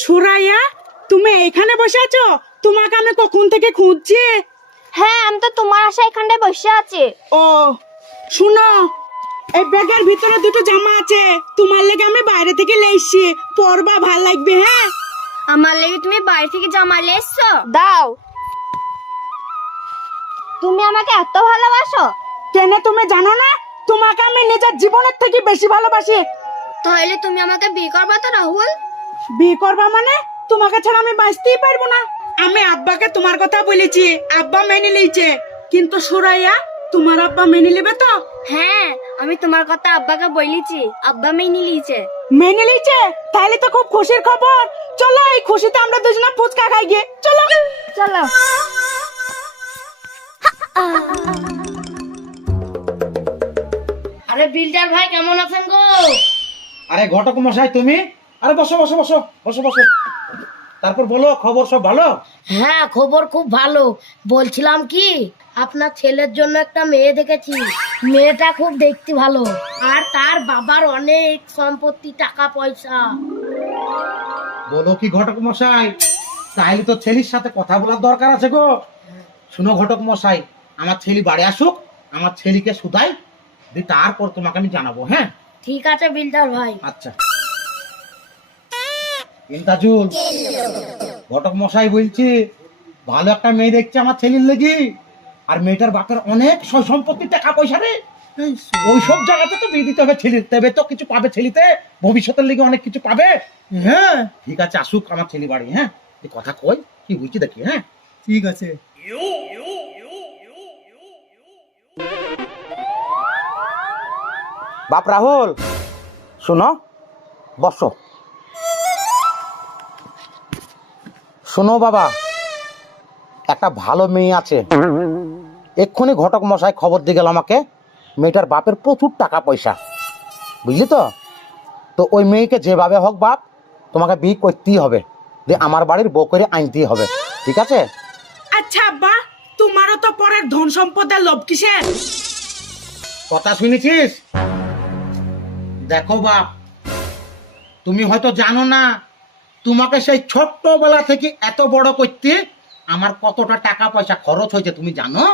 সুরাইয়া, তুমি এখানে বসে আছো? তোমাকে আমি কখন থেকে খুঁজছি। হ্যাঁ, আমি তো তোমার আশা এখানটায় বসে আছি। ও শুনো, এই ব্যাগের ভিতরে দুটো জামা আছে, তোমার লেগে আমি বাইরে থেকে লেইছি, পরবা ভাল লাগবে। হ্যাঁ, আমার লেগে তুমি বাইরে থেকে জামা এসছো? দাও। তুমি আমাকে এত ভালোবাসো? কেন তুমি জানো না? তোমাকে আমি নিজের জীবনের থেকে বেশি ভালোবাসি। তাহলে তুমি আমাকে বিয়ে করবে তো রাহুল? বিয়ে করবা মানে? তোমাকে ছাড়া আমি বাঁচতেই পারবো না। আমি আব্বাকে তোমার কথা বলেছি, আব্বা মেনে নিয়েছে, কিন্তু সুরাইয়া তোমার আব্বা মেনে নেবে তো? হ্যাঁ, আমি তোমার কথা আব্বাকে বলেছি, আব্বা মেনে নিয়েছে। মেনে নিয়েছে? তাহলে তো খুব খুশির খবর। চলো, এই খুশিতে আমরা দুজনে ফুচকা খাই গিয়ে। চলো চলো। আরে বিল্ডার ভাই, কেমন আছেন গো? আরে ঘটক মশাই, তুমি? আরে বসো বসো বসো বসো বসো। তারপর বলো, খবর সব ভালো? হ্যাঁ, খবর খুব ভালো। বলছিলাম কি, আপনার ছেলের জন্য একটা মেয়ে দেখেছি। মেয়েটা খুব দেখতে ভালো, আর তার বাবার অনেক সম্পত্তি, টাকা পয়সা। বলো কি ঘটক মশাই, তাহলে তো ছেলের সাথে কথা বলার দরকার আছে গো। শুনো ঘটক মশাই, আমার ছেলে বাড়ি আসুক, আমার ছেলেকে শুধাই দিয়ে তারপর তোমাকে আমি জানাবো। হ্যাঁ ঠিক আছে বিল্ডার ভাই। আচ্ছা। ইন্তাজুল, ঘটক মশাই বলছি, ভালো একটা মেয়ে দেখছে আমার ছেলের লেগে, আর মেয়েটার বাপের অনেক সয় সম্পত্তি, টাকা পয়সা রে। ওই সব জায়গাতে তো বিয়ে দিতে হবে ছেলের, তবে তো কিছু পাবে ছেলেতে, ভবিষ্যতের লেগে অনেক কিছু পাবে। হ্যাঁ ঠিক আছে, আসুক আমার ছেলে বাড়ি। হ্যাঁ এই কথা কই কি বুঝছি দেখি। হ্যাঁ ঠিক আছে। বাপ রাহুল, শোনো, বসো। শোনো বাবা, একটা ভালো মেয়ে আছে, এক্ষুনি ঘটক মশাই খবর দিয়ে গেল আমাকে। মেয়েটার বাপের প্রচুর টাকা পয়সা, বুঝলি তো? তো ওই মেয়েকে যেভাবে হোক বাপ তোমাকে বিয়ে করতেই হবে, দিয়ে আমার বাড়ির বউ করে আনতেই হবে, ঠিক আছে? আচ্ছা আব্বা, তোমারও তো পরের ধন সম্পদের লোভ কিসের? কথা শুনেছিস? দেখো বাপ, তুমি হয়তো জানো না, তোমাকে সেই ছোট্টবেলা থেকে এত বড় করতে আমার কতটা টাকা পয়সা খরচ হয়েছে তুমি জানো?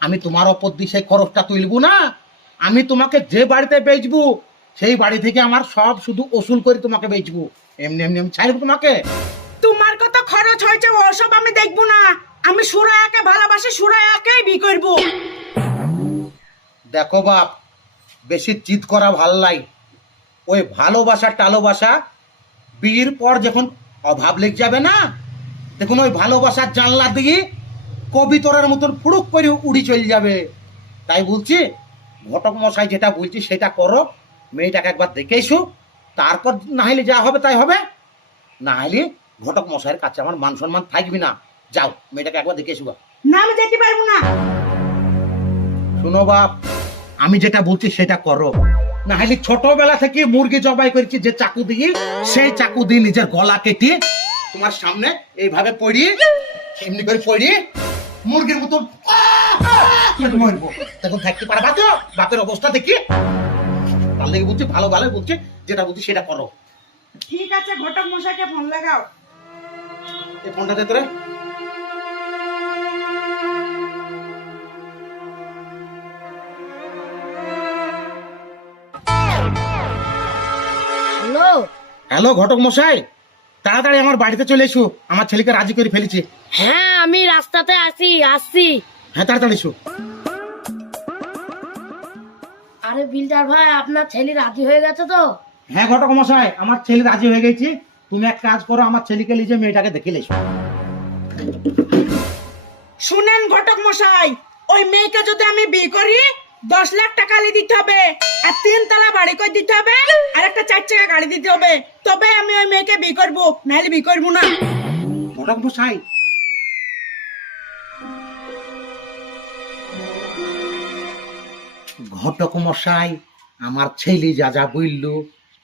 আমি তোমার ওপর দিয়ে সেই খরচটা তুলবো না? আমি তোমাকে যে বাড়িতে বেচবো সেই বাড়ি থেকে আমার সব শুধু ওসুল করে তোমাকে বেচবো, এমনি এমনি আমি ছাড়বো তোমাকে? তোমার কত খরচ হয়েছে ওসব আমি দেখবো না। আমি সুরাইয়াকে ভালোবাসি, সুরাইয়াকেই বিয়ে করবো। দেখো বাপ, বেশি জিদ করা ভাল লাই। ওই ভালোবাসা টালোবাসা বিয়ের পর যখন অভাব লেগে যাবে না, দেখুন ওই ভালোবাসার জানলা দিয়ে কবিতরের মতন ফুড়ুক করে উড়ি চলে যাবে। তাই বলছি, ঘটক মশাই যেটা বলছি সেটা করো, মেয়েটাকে একবার দেখে এসো, তারপর না হলে যা হবে তাই হবে। না হলে ঘটক মশাইয়ের কাছে আমার মান সম্মান থাকবি না। যাও, মেয়েটাকে একবার দেখে এসো। না, আমি যেতে পারবো না। শুনো বাপ, আমি যেটা বলছি সেটা করো, না হলে ছোটবেলা থেকে মুরগি জবাই করেছি যে চাকু দিয়ে, সেই চাকু দিয়ে নিজের গলা কেটে তোমার সামনে এইভাবে পড়িয়ে, এমনি করে পড়িয়ে মুরগির মতন মরবো। তখন থাকতে পারবা তো? বাপের অবস্থা দেখি, তার লেগে বলছি, ভালো ভালো বলছি, যেটা বলছি সেটা করো। ঠিক আছে, ঘটক মশাইকে ফোন লাগাও। এই ফোনটা দে তোরে। হ্যালো। হ্যালো ঘটক মশাই, তাড়াতাড়ি আমার বাড়িতে চলে এসো, আমার ছেলেকে রাজি করে ফেলেছি। হ্যাঁ, আমি রাস্তাতে আসছি। হ্যাঁ তাড়াতাড়ি এসো। আরে বিল্ডার ভাই, আপনার ছেলে রাজি হয়ে গেছে তো? হ্যাঁ ঘটক মশাই, আমার ছেলে রাজি হয়ে গেছে। তুমি এক কাজ করো, আমার ছেলেকে লিজে মেয়েটাকে দেখে এসো। শুনেন ঘটক মশাই, ওই মেয়েকে যদি আমি বিয়ে করি 10 লাখ টাকা দিতে হবে, আর 3 তলা বাড়ি করে দিতে হবে, আর একটা 4 চাকা গাড়ি দিতে হবে, তবে আমি ওই মেয়েকে বিয়ে করবো, নাহলে বিয়ে করবো না। ঘটক মশাই, ঘটক মশাই, আমার ছেলে যা যা বললো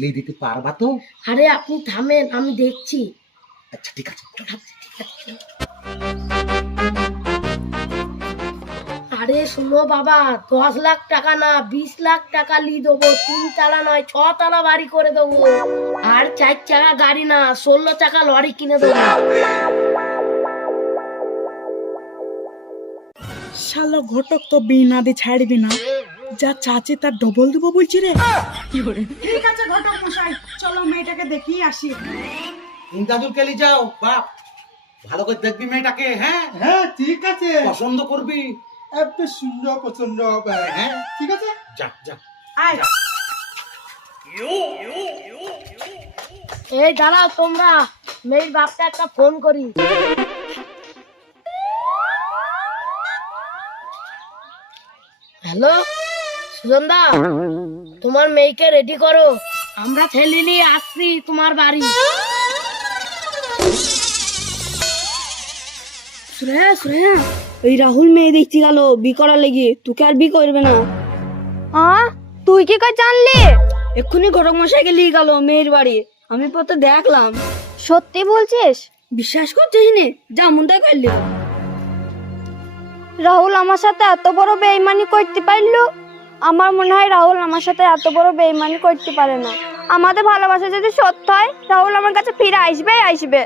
লি দিতে পারবা তো? আরে আপনি থামেন, আমি দেখছি। আচ্ছা ঠিক আছে। আরে আরে শুনো বাবা, 10 লাখ টাকা না 20 লাখ টাকা লি দেবো, 3 তালা নয় 6 তালা বাড়ি করে দেবো, আর 4 চাকা গাড়ি না 16 চাকা লরি কিনে দেবো। শালা ঘটক তো বিনা দিয়ে ছাড়বি না, যা চাচি তার ডবল দেবো বলছি রে। ঠিক আছে ঘটক মশাই, চলো মেয়েটাকে দেখিয়ে আসি। ইন্দাদুল কেলি যাও বাপ, ভালো করে দেখবি মেয়েটাকে, হ্যাঁ হ্যাঁ ঠিক আছে, পছন্দ করবি, এত সুন্দর পছন্দ হবে। হ্যাঁ ঠিক আছে, যা যা। আয় এই দাঁড়াও তোমরা, মেয়ের বাপটা একটা ফোন করি। হ্যালো সুজনদা, তোমার মেয়েকে রেডি করো, আমরা ছেলে নিয়ে আসছি তোমার বাড়ি। শ্রেয়া শ্রেয়া, ওই রাহুল মেয়ে দেখতে গেল বি করার লেগে, তোকে আর বি করবে না। তুই কি করে জানলি? এক্ষুনি ঘটক মশাইকে নিয়ে গেল মেয়ের বাড়ি, আমি পথে দেখলাম। সত্যি বলছিস? বিশ্বাস করছিস নে, যেমন তাই করলি। রাহুল আমার সাথে এত বড় বেইমানি করতে পারলো? আমার মনে হয় রাহুল আমার সাথে এত বড় বেইমানি করতে পারে না। আমাদের ভালোবাসা যদি সত্য হয়, রাহুল আমার কাছে ফিরে আসবেই আসবে।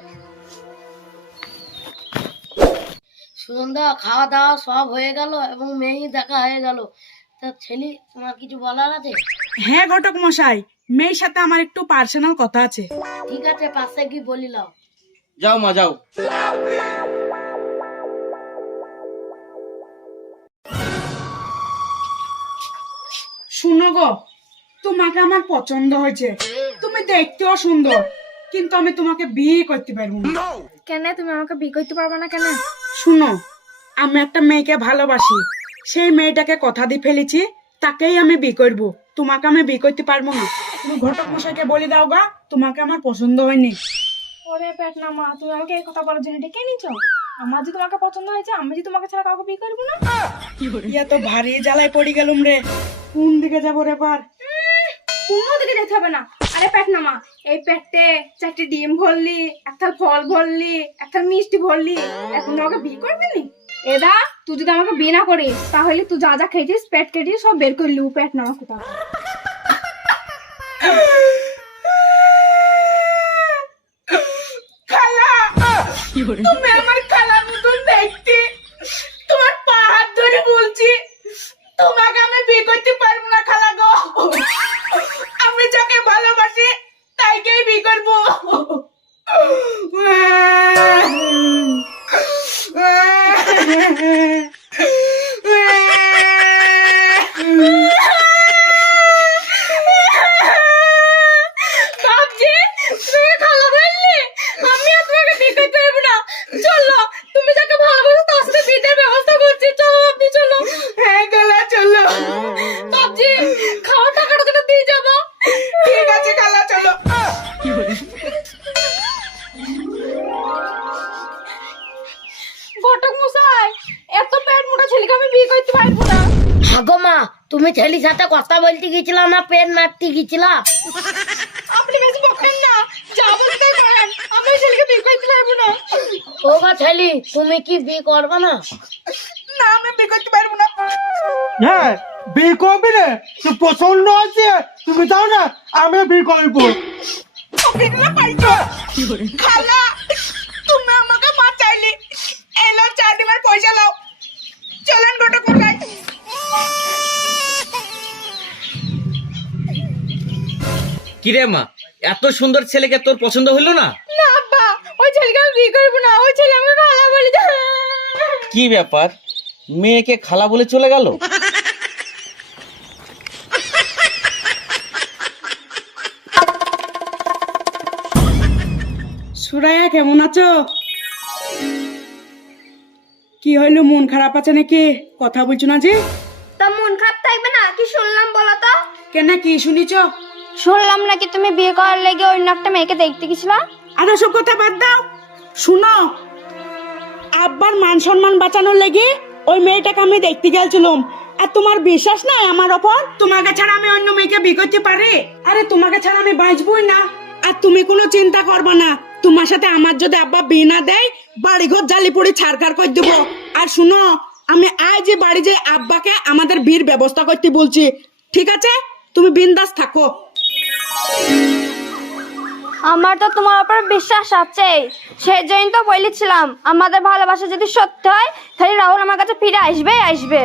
সুজনদা, খাওয়া দাওয়া সব হয়ে গেল এবং মেয়ে দেখা হয়ে গেল, তা ছেলে তোমার কিছু বলার আছে? হ্যাঁ ঘটক মশাই, মেয়ের সাথে আমার একটু পার্সোনাল কথা আছে। ঠিক আছে, পাশে কি বলিলাম। যাও মা যাও। শুনো গো, তোমাকে আমার পছন্দ হয়েছে, তুমি দেখতেও সুন্দর, কিন্তু আমি তোমাকে বিয়ে করতে পারবো না। কেন তুমি আমাকে বিয়ে করতে পারবে না কেন? শুনো, আমি একটা মেয়েকে ভালোবাসি, সেই মেয়েটাকে কথা দিয়ে ফেলেছি, তাকেই আমি বিয়ে করবো, তোমাকে আমি বিয়ে করতে পারবো না। তুমি ঘটক মশাইকে বলে দাও গা, তোমাকে আমার পছন্দ হয়নি। ওরে পেট না মা, তুমি আমাকে এই কথা বলার জন্য ডেকে নিছো? আমার যে তোমাকে পছন্দ হয়েছে, আমি যে তোমাকে ছাড়া কাউকে বিয়ে করবো না। ইয়া তো ভারী জ্বালায় পড়ে গেলুম রে, কোন দিকে যাবো রে পার? কোনো দিকে যেতে হবে না। আরে পেট না মা, এই পেটে 4টি ডিম ভরলি, একটা ফল ভরলি, একটা মিষ্টি ভরলি, এখন আমাকে বিয়ে করবি নি? এদা, তুই যদি আমাকে বিয়ে না করিস, তাহলে তুই যা যা খেয়েছিস পেট কেটে সব বের করলি, পেট না কোথাও। খালা, তুমি আমার খালার মতন দেখতে, তোমার পা হাত ধরে বলছি, তোমাকে আমি বিয়ে করতে পারবো না খালা গো। আমি যাকে ভালোবাসি তাইকেই বিয়ে করবো। ভাবছি তুমি খালা বললি, আমি আর তোমাকে বিয়ে করতে পারবো না। চলো, তুমি যাকে ভালোবাসো তার সাথে বিয়ের ব্যবস্থা করছি, চলো আপনি চলো। হ্যাঁ খালা চলো। ভাবছি খাওয়ার টাকাটা যেটা দিয়ে যাবো। ঠিক আছে খালা চলো। ঘটক মশাই, এত পেট মোটা ছেলেকে আমি বিয়ে করতে পারবো না। হাগো মা, তুমি ছেলের সাথে কথা বলতে গেছিলা না পেট মারতে গেছিলা? আপনি বেশি বকেন না, যা বলতে তাই করেন, আমি ওই ছেলেকে বিয়ে করতে পারবো না। ও বা ছেলে, তুমি কি বিয়ে করবে না? না, আমি বিয়ে করতে পারবো না। হ্যাঁ বিয়ে করবি রে, তুই পছন্দ আছে তুমি দাও না, আমি বিয়ে করবো। বিয়েগুলো পাইছো খালা, তুমি আমাকে বাঁচাইলি, এলো 4 দিনের পয়সা লাও, চলেন ঘটক মশাই। কিরে মা, এত সুন্দর ছেলেকে তোর পছন্দ হইলো না? না আব্বা, ওই ছেলেকে আমি বিয়ে করবো না, ওই ছেলে আমাকে খালা বলে। কি ব্যাপার, মেয়েকে খালা বলে চলে গেল? সুরাইয়া কেমন আছো? কি হইলো, মন খারাপ আছে নাকি? কথা বলছো না যে? তা মন খারাপ থাকবে না, কি শুনলাম বলো তো? কেন, কি শুনিছ? শুনলাম নাকি তুমি বিয়ে করার লেগে অন্য একটা মেয়েকে দেখতে গেছিলা। আর ওসব কথা বাদ দাও, শুনো, আব্বার মান সম্মান বাঁচানোর লেগে ওই মেয়েটাকে আমি দেখতে গেছিলাম। আর তোমার বিশ্বাস নাই আমার ওপর? তোমাকে ছাড়া আমি অন্য মেয়েকে বিয়ে করতে পারি? আরে তোমাকে ছাড়া আমি বাঁচবই না। আর তুমি কোনো চিন্তা করবে না, তোমার সাথে আমার যদি আব্বা বিয়ে না দেয়, বাড়িঘর জালি পড়ে ছাড়খাড় করে দেবো। আর শুনো, আমি আজ বাড়ি যে আব্বাকে আমাদের বিয়ের ব্যবস্থা করতে বলছি, ঠিক আছে? তুমি বিন্দাস থাকো। আমার তো তোমার উপর বিশ্বাস আছে, সেই জন্য তো বলেছিলাম আমাদের ভালোবাসা যদি সত্যি হয় তাহলে রাহুল আমার কাছে ফিরে আসবে।